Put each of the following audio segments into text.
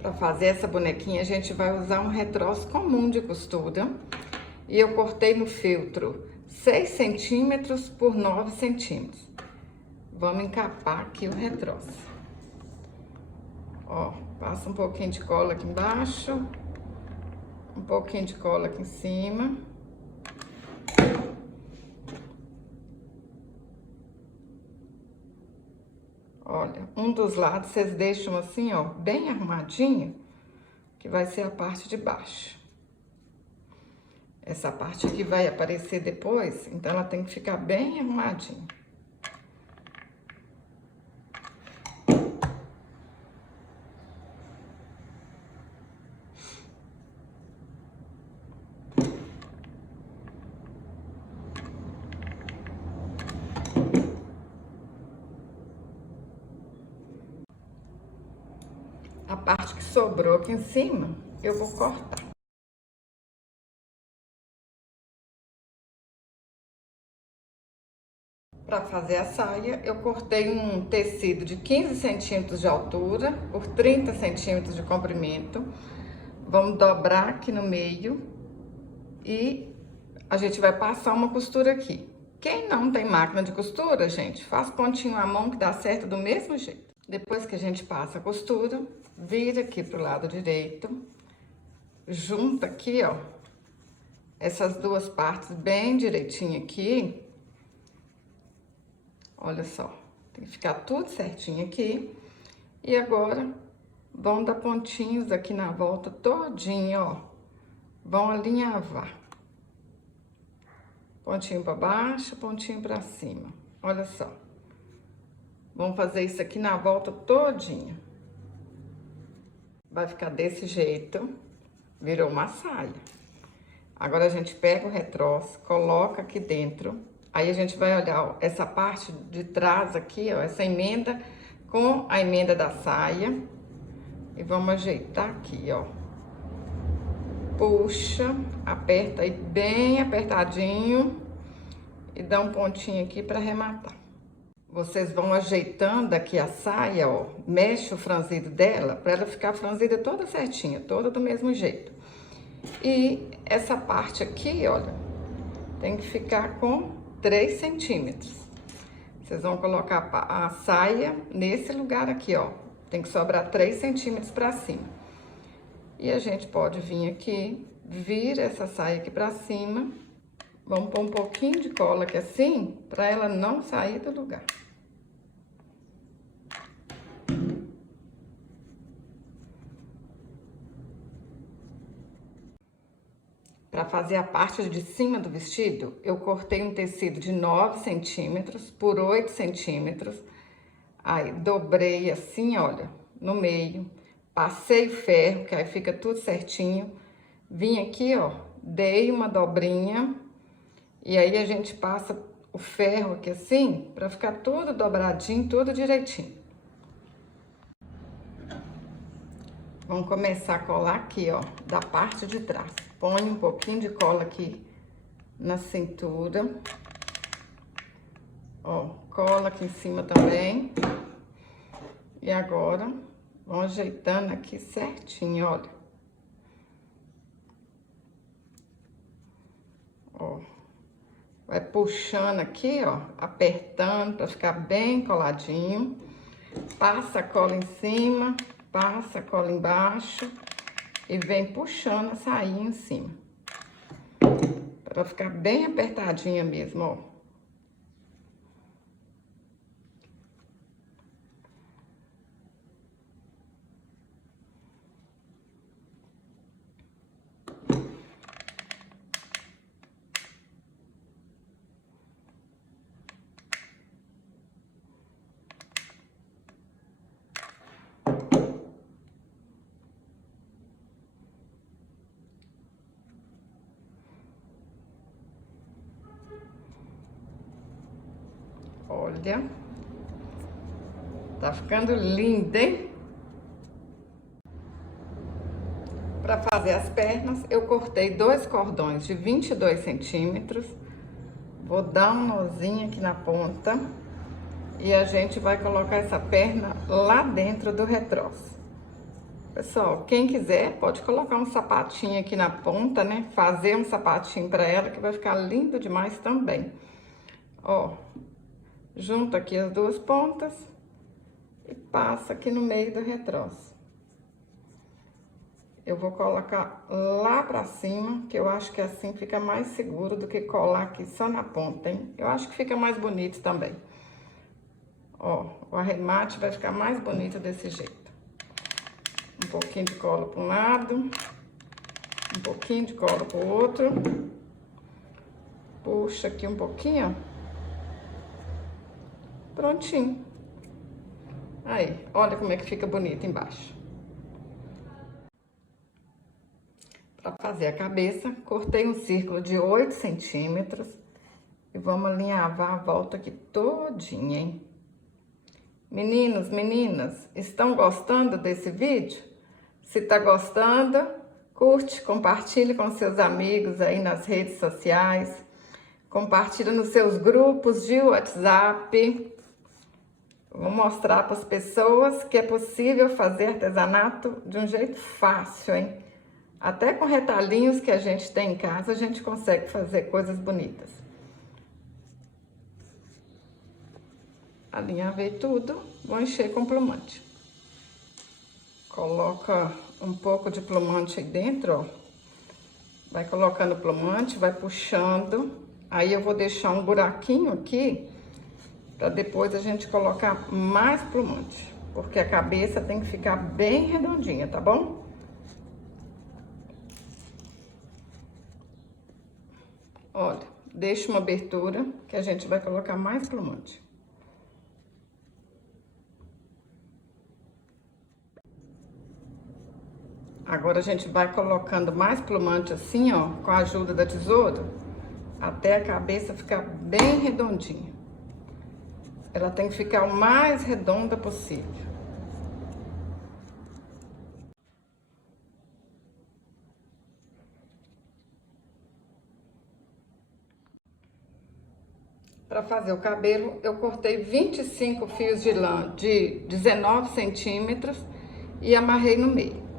Para fazer essa bonequinha, a gente vai usar um retroço comum de costura. E eu cortei no feltro 6 centímetros por 9 centímetros. Vamos encapar aqui o retroço. Ó, passa um pouquinho de cola aqui embaixo. Um pouquinho de cola aqui em cima. Olha, um dos lados vocês deixam assim, ó, bem arrumadinho, que vai ser a parte de baixo. Essa parte aqui vai aparecer depois, então ela tem que ficar bem arrumadinha. A parte que sobrou aqui em cima, eu vou cortar. Para fazer a saia, eu cortei um tecido de 15 centímetros de altura por 30 centímetros de comprimento. Vamos dobrar aqui no meio e a gente vai passar uma costura aqui. Quem não tem máquina de costura, gente, faz pontinho à mão que dá certo do mesmo jeito. Depois que a gente passa a costura, vira aqui pro lado direito, junta aqui, ó, essas duas partes bem direitinho aqui. Olha só, tem que ficar tudo certinho aqui. E agora, vão dar pontinhos aqui na volta todinho, ó. Vão alinhavar. Pontinho pra baixo, pontinho pra cima. Olha só. Vamos fazer isso aqui na volta todinha. Vai ficar desse jeito. Virou uma saia. Agora, a gente pega o retroço, coloca aqui dentro. Aí, a gente vai olhar, ó, essa parte de trás aqui, ó, essa emenda com a emenda da saia. E vamos ajeitar aqui, ó. Puxa, aperta aí bem apertadinho. E dá um pontinho aqui pra arrematar. Vocês vão ajeitando aqui a saia, ó. Mexe o franzido dela, pra ela ficar franzida toda certinha, toda do mesmo jeito. E essa parte aqui, olha, tem que ficar com 3 centímetros. Vocês vão colocar a saia nesse lugar aqui, ó. Tem que sobrar 3 centímetros pra cima. E a gente pode vir aqui, vira essa saia aqui pra cima. Vamos pôr um pouquinho de cola aqui assim, pra ela não sair do lugar. Para fazer a parte de cima do vestido, eu cortei um tecido de 9 centímetros por 8 centímetros. Aí, dobrei assim, olha, no meio. Passei ferro, que aí fica tudo certinho. Vim aqui, ó, dei uma dobrinha. E aí, a gente passa o ferro aqui assim, pra ficar tudo dobradinho, tudo direitinho. Vamos começar a colar aqui, ó, da parte de trás. Põe um pouquinho de cola aqui na cintura. Ó, cola aqui em cima também. E agora, vamos ajeitando aqui certinho, olha. Ó, vai puxando aqui, ó, apertando pra ficar bem coladinho. Passa a cola em cima, passa a cola embaixo e vem puxando a sainha em cima. Pra ficar bem apertadinha mesmo, ó. Olha, tá ficando linda, hein? Para fazer as pernas, eu cortei 2 cordões de 22 centímetros. Vou dar um nozinho aqui na ponta. E a gente vai colocar essa perna lá dentro do retroço. Pessoal, quem quiser pode colocar um sapatinho aqui na ponta, né? Fazer um sapatinho para ela que vai ficar lindo demais também. Ó, junta aqui as duas pontas e passa aqui no meio do retroço. Eu vou colocar lá pra cima, que eu acho que assim fica mais seguro do que colar aqui só na ponta, hein? Eu acho que fica mais bonito também. Ó, o arremate vai ficar mais bonito desse jeito. Um pouquinho de cola para um lado, um pouquinho de cola para o outro. Puxa aqui um pouquinho, ó. Prontinho. Aí, olha como é que fica bonito embaixo. Para fazer a cabeça, cortei um círculo de 8 centímetros e vamos alinhavar a volta aqui todinha, hein? Meninos, meninas, estão gostando desse vídeo? Se tá gostando, curte, compartilhe com seus amigos aí nas redes sociais, compartilha nos seus grupos de WhatsApp. Vou mostrar para as pessoas que é possível fazer artesanato de um jeito fácil, hein? Até com retalhinhos que a gente tem em casa, a gente consegue fazer coisas bonitas. Alinhavei tudo, vou encher com plumante. Coloca um pouco de plumante aí dentro, ó. Vai colocando plumante, vai puxando. Aí eu vou deixar um buraquinho aqui, para depois a gente colocar mais plumante. Porque a cabeça tem que ficar bem redondinha, tá bom? Olha, deixa uma abertura que a gente vai colocar mais plumante. Agora a gente vai colocando mais plumante assim, ó, com a ajuda da tesoura, até a cabeça ficar bem redondinha. Ela tem que ficar o mais redonda possível. Para fazer o cabelo, eu cortei 25 fios de lã de 19 centímetros e amarrei no meio.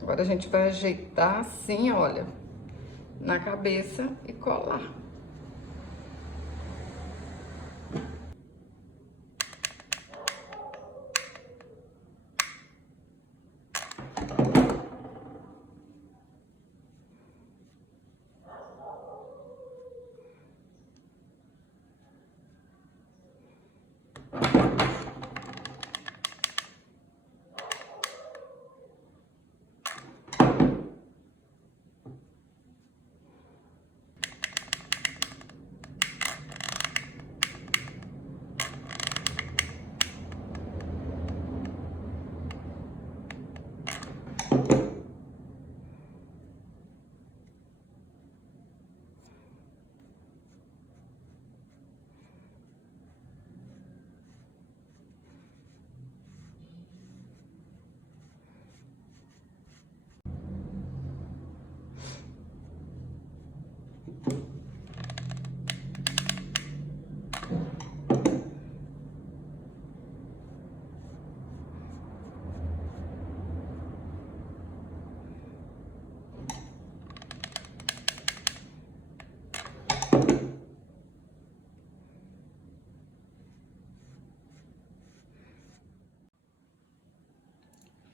Agora a gente vai ajeitar assim, olha, na cabeça e colar.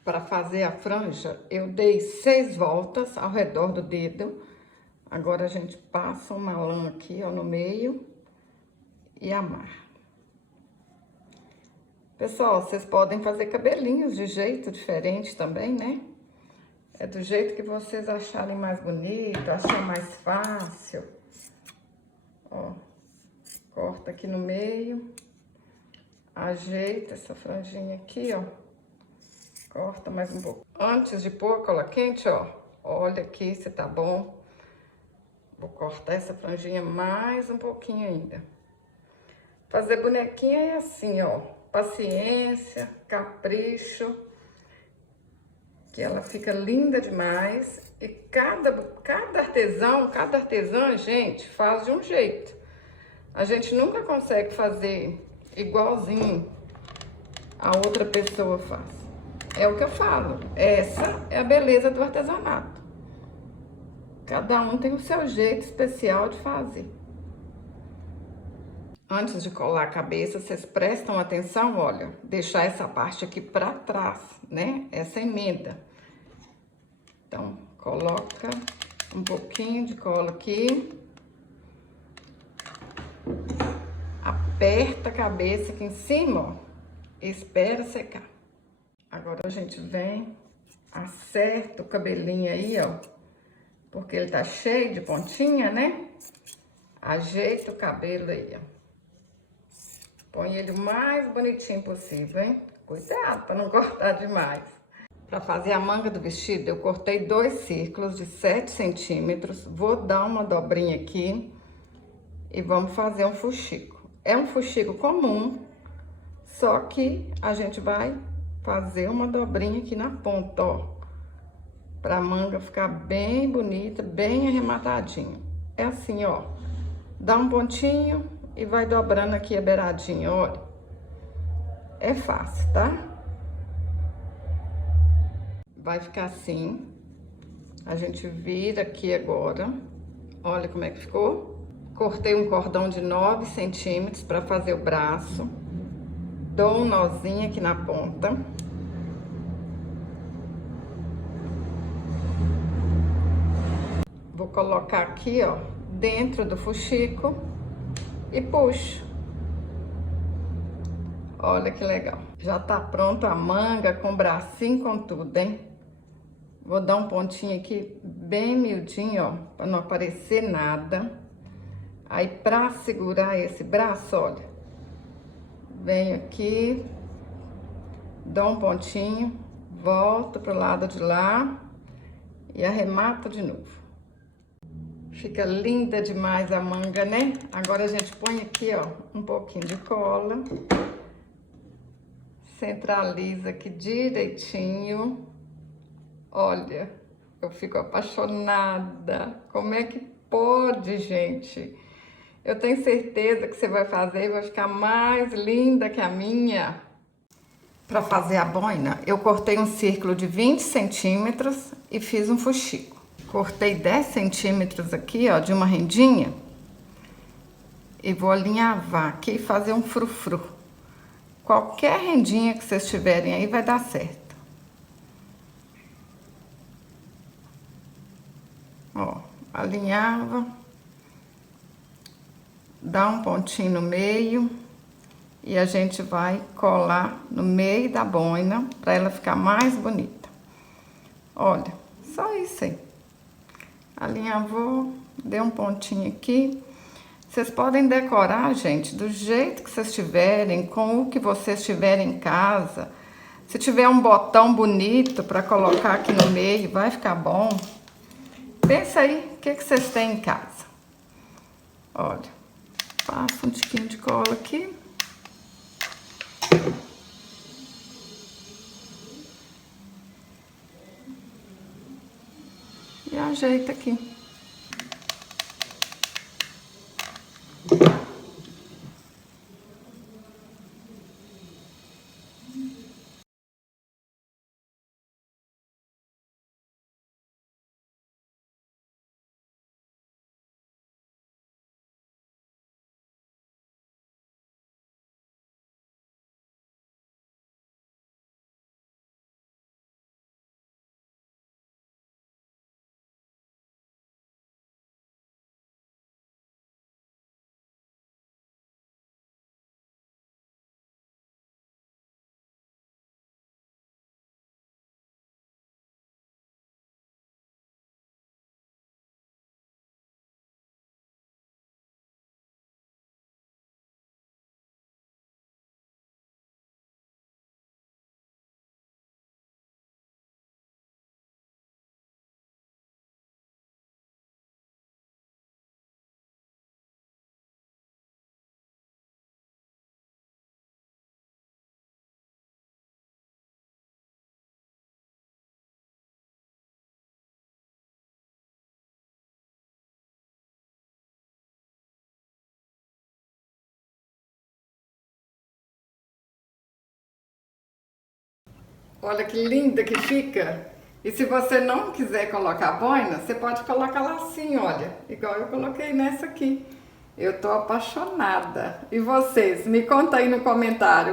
Para fazer a franja, eu dei 6 voltas ao redor do dedo. Agora a gente passa uma lã aqui, ó, no meio e amarra. Pessoal, vocês podem fazer cabelinhos de jeito diferente também, né? É do jeito que vocês acharem mais bonito, achar mais fácil. Ó, corta aqui no meio, ajeita essa franjinha aqui, ó. Corta mais um pouco. Antes de pôr a cola quente, ó, olha aqui se tá bom. Vou cortar essa franjinha mais um pouquinho ainda. Fazer bonequinha é assim, ó, paciência, capricho, que ela fica linda demais. E cada artesã, gente, faz de um jeito. A gente nunca consegue fazer igualzinho a outra pessoa faz. É o que eu falo. Essa é a beleza do artesanato. Cada um tem o seu jeito especial de fazer. Antes de colar a cabeça, vocês prestam atenção, olha, deixar essa parte aqui pra trás, né? Essa emenda. Então, coloca um pouquinho de cola aqui. Aperta a cabeça aqui em cima, ó. Espera secar. Agora a gente vem, acerta o cabelinho aí, ó. Porque ele tá cheio de pontinha, né? Ajeita o cabelo aí, ó. Põe ele o mais bonitinho possível, hein? Cuidado para não cortar demais. Para fazer a manga do vestido, eu cortei 2 círculos de 7 centímetros. Vou dar uma dobrinha aqui e vamos fazer um fuxico. É um fuxico comum, só que a gente vai fazer uma dobrinha aqui na ponta, ó. Pra manga ficar bem bonita, bem arrematadinha. É assim, ó. Dá um pontinho e vai dobrando aqui a beiradinha, olha. É fácil, tá? Vai ficar assim. A gente vira aqui agora. Olha como é que ficou. Cortei um cordão de 9 centímetros para fazer o braço. Dou um nozinho aqui na ponta. Vou colocar aqui, ó, dentro do fuxico e puxo. Olha que legal. Já tá pronto a manga com bracinho, com tudo, hein? Vou dar um pontinho aqui bem miudinho, ó, pra não aparecer nada. Aí, pra segurar esse braço, olha, venho aqui, dou um pontinho, volto pro lado de lá e arremato de novo. Fica linda demais a manga, né? Agora a gente põe aqui, ó, um pouquinho de cola. Centraliza aqui direitinho. Olha, eu fico apaixonada. Como é que pode, gente? Eu tenho certeza que você vai fazer e vai ficar mais linda que a minha. Para fazer a boina, eu cortei um círculo de 20 centímetros e fiz um fuxico. Cortei 10 centímetros aqui, ó, de uma rendinha. E vou alinhavar aqui e fazer um frufru. Qualquer rendinha que vocês tiverem aí vai dar certo. Ó, alinhava. Dá um pontinho no meio. E a gente vai colar no meio da boina para ela ficar mais bonita. Olha, só isso aí. Alinhavou, deu um pontinho aqui. Vocês podem decorar, gente, do jeito que vocês tiverem, com o que vocês tiverem em casa. Se tiver um botão bonito para colocar aqui no meio, vai ficar bom. Pensa aí, o que vocês têm em casa. Olha, passa um tiquinho de cola aqui. E ajeita aqui. Olha que linda que fica. E se você não quiser colocar boina, você pode colocar lacinho, olha. Igual eu coloquei nessa aqui. Eu tô apaixonada. E vocês? Me conta aí no comentário